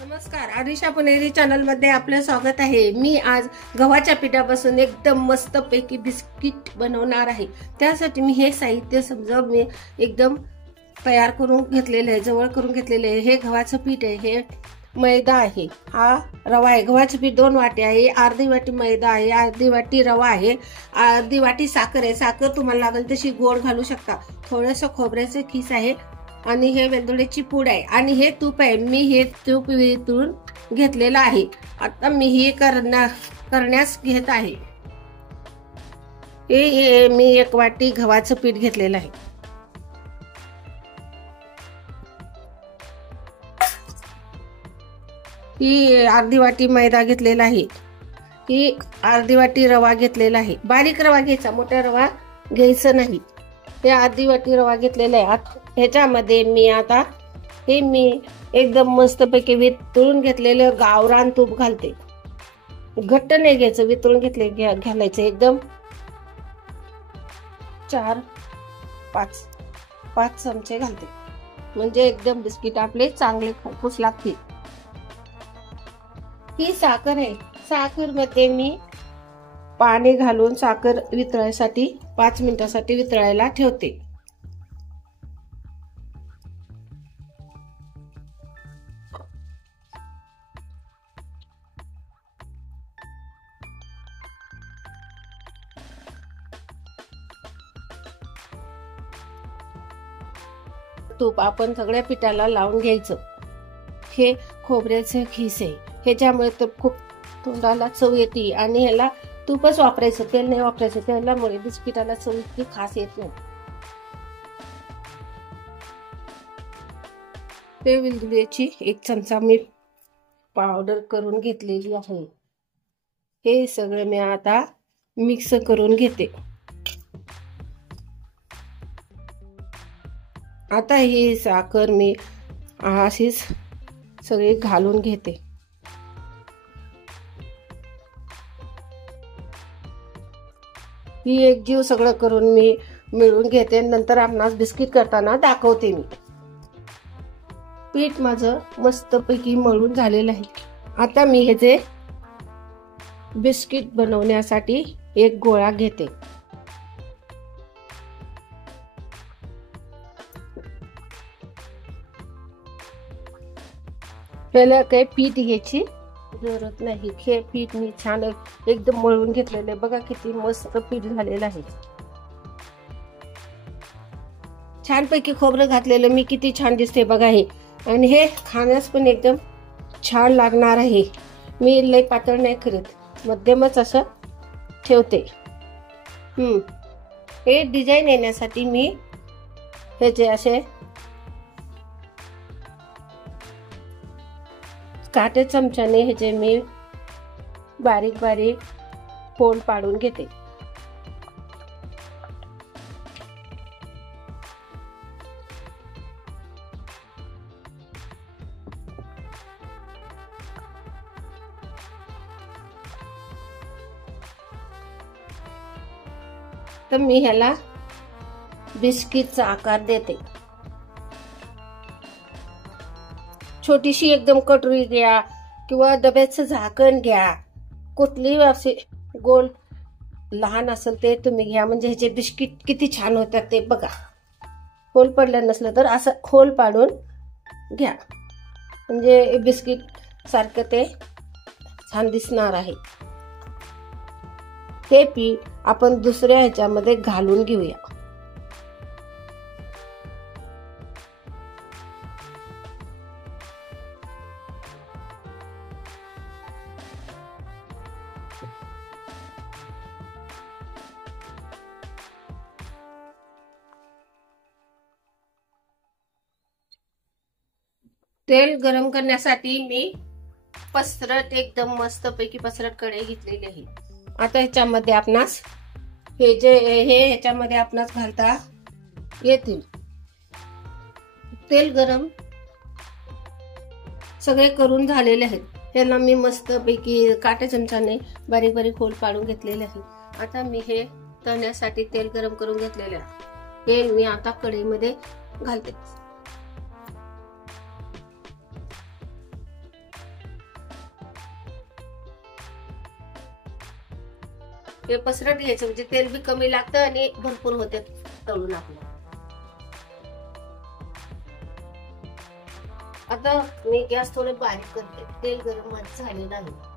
नमस्कार, आरिशा पुणेरी चॅनल मध्ये आपलं स्वागत आहे। मी आज गव्हाच्या पिठापासून एकदम मस्त पैकी बिस्किट बनवणार आहे। त्यासाठी मी हे साहित्य समजा मी एकदम तयार करून घेतलेले आहे, जवळ करून घेतलेले आहे। हे गव्हाचं पीठ आहे, हे मैदा आहे, हा रवा आहे। गव्हाचं पीठ 2 वाटी आहे, अर्धी वाटी मैदा आहे, अर्धी वाटी रवा आहे, अर्धी वाटी साखर आहे। साखर तुम्हाला लागेल तशी गोड घालू शकता। थोडंसं खोबऱ्याचं खीस आहे आणि हे वेलदोड्याची पूड आहे आणि हे तूप आहे। मी हे तूप वितळून घेतलेलं आहे। आता मी हे करण्यास घेत आहे। हे मी 1 वाटी गव्हाचं पीठ घेतलेलं आहे। ही अर्धी वाटी मैदा घेतलेला आहे। ही अर्धी वाटी रवा घेतलेला आहे। बारीक रवा घ्यायचा, मोठा रवा घ्यायचा नाही। हे अर्धी वाटी रवा घेतलेला आहे। ह्याच्यामध्ये मी आता मी एकदम मस्तपैकी वितळून घेतलेलं गावरान तूप घालते। घट्ट नाही घ्यायचं, वितळून घालायचं एकदम। 4-5 चमचे घालते, म्हणजे एकदम बिस्किट आपले चांगले खरपूस लागतील। ही साखर आहे। साखर मध्ये मी पाणी घालून साखर वितळायसाठी 5 मिनिटासाठी वितळायला ठेवते। तूप आपण सगळ्या पिठाला लावून घ्यायचं। हे खोबऱ्याचे खीस आहे, ह्याच्यामुळे तर खूप तोंडाला चव येते आणि ह्याला तूपच वापरायचं, तेल नाही वापरायचं। तेलामुळे बिस्किटाला चव इतकी खास येत नाही। ते वेलदोड्याची 1 चमचा मी पावडर करून घेतलेली आहे। हे सगळं मी आता मिक्स करून घेते। आता ही साखर मी अशीच सगळी घालून घेते। ही एकजीव सगळं करून मी मिळून घेते, नंतर आपणास बिस्किट करताना दाखवते मी। पीठ माझं मस्तपैकी मळून झालेलं आहे। आता मी ह्याचे बिस्किट बनवण्यासाठी एक गोळा घेते। त्याला काही पीठ घ्यायची जरूरत नाही। हे पीठ मी छान एकदम मळून घेतलेले, बघा किती मस्त पीठ झालेलं आहे। छानपैकी खोबरं घातलेलं मी, किती छान दिसते बघा हे। आणि हे खाण्यास पण एकदम छान लागणार आहे। मी लय पातळ नाही करत, मध्यमच असं ठेवते। हे डिझाईन येण्यासाठी मी ह्याचे असे काटे चमच्याने ह्याचे मी बारीक बारीक फोड पाडून घेते। तर मी ह्याला बिस्किटचा आकार देते। छोटीशी एकदम कटोरी घ्या किंवा डब्याचं झाकण घ्या, कुठलीही असे गोल लहान असेल ते तुम्ही घ्या, म्हणजे ह्याचे बिस्किट किती छान होतात ते बघा। होल पडलं नसलं तर असं होल पाडून घ्या, म्हणजे बिस्किट सारखं ते छान दिसणार आहे। हे पीठ आपण दुसऱ्या ह्याच्यामध्ये घालून घेऊया। तेल गरम करण्यासाठी मी पसरट एकदम मस्त पैकी पसरट कढई घेतलेली आहे। आता ह्याच्यामध्ये आपणास ह्याच्यामध्ये आपणास घालता येतील। तेल गरम सगळे करून झालेले आहेत। त्याला मी मस्त पैकी काटे चमच्याने बारीक बारीक होल पाडून घेतलेले आहे। आता मी हे तळण्यासाठी तेल गरम करून घेतलेले आहे। हे मी आता कढईमध्ये घालते। हे पसरट घ्यायचं म्हणजे तेल बी कमी लागतं आणि भरपूर होते तळून आपलं. आता मी गॅस थोडे बारीक करते, तेल गरम झालेलं आहे.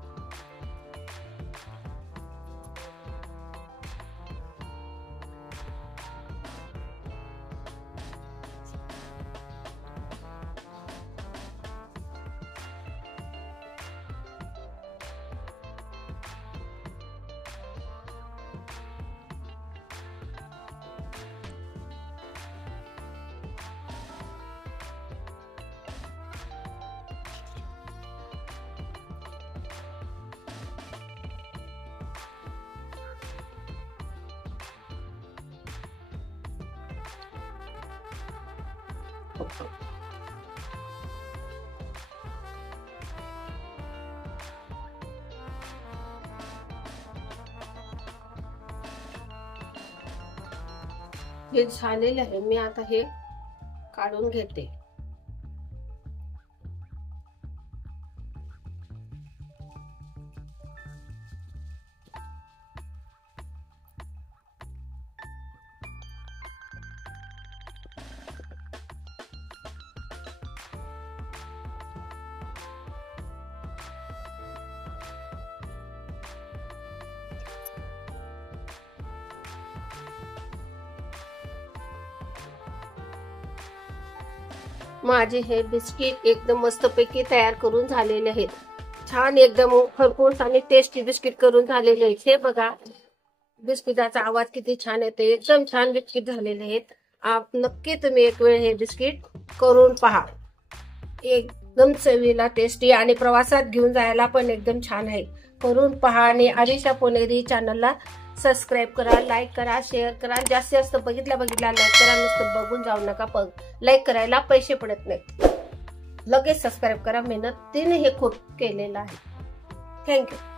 हे झालेलं आहे, मी आता हे काढून घेते. माझे हे बिस्किट एकदम मस्तपैकी तयार करून झालेले आहेत. छान एकदम खरपूस आणि टेस्टी बिस्किट करून झालेले आहेत. हे बघा, बिस्किटाचा आवाज किती छान येतो. एकदम छान बिस्किट झालेले आहेत. नक्की तुम्ही एक वेळ हे बिस्किट करून पहा. एकदम चवीला टेस्टी आणि प्रवासात घेऊन जायला पण एकदम छान आहे. करून पहा आणि अलिशा पुणेरी चॅनलला सबस्क्राईब करा, लाईक करा, शेअर करा. जास्तीत जास्त बघितल्या लाईक करा. नुसतं बघून जाऊ नका, लाईक करायला पैसे पडत नाहीत. लगेच सबस्क्राईब करा. मेहनतीने हे खूप केलेलं आहे. थँक्यू.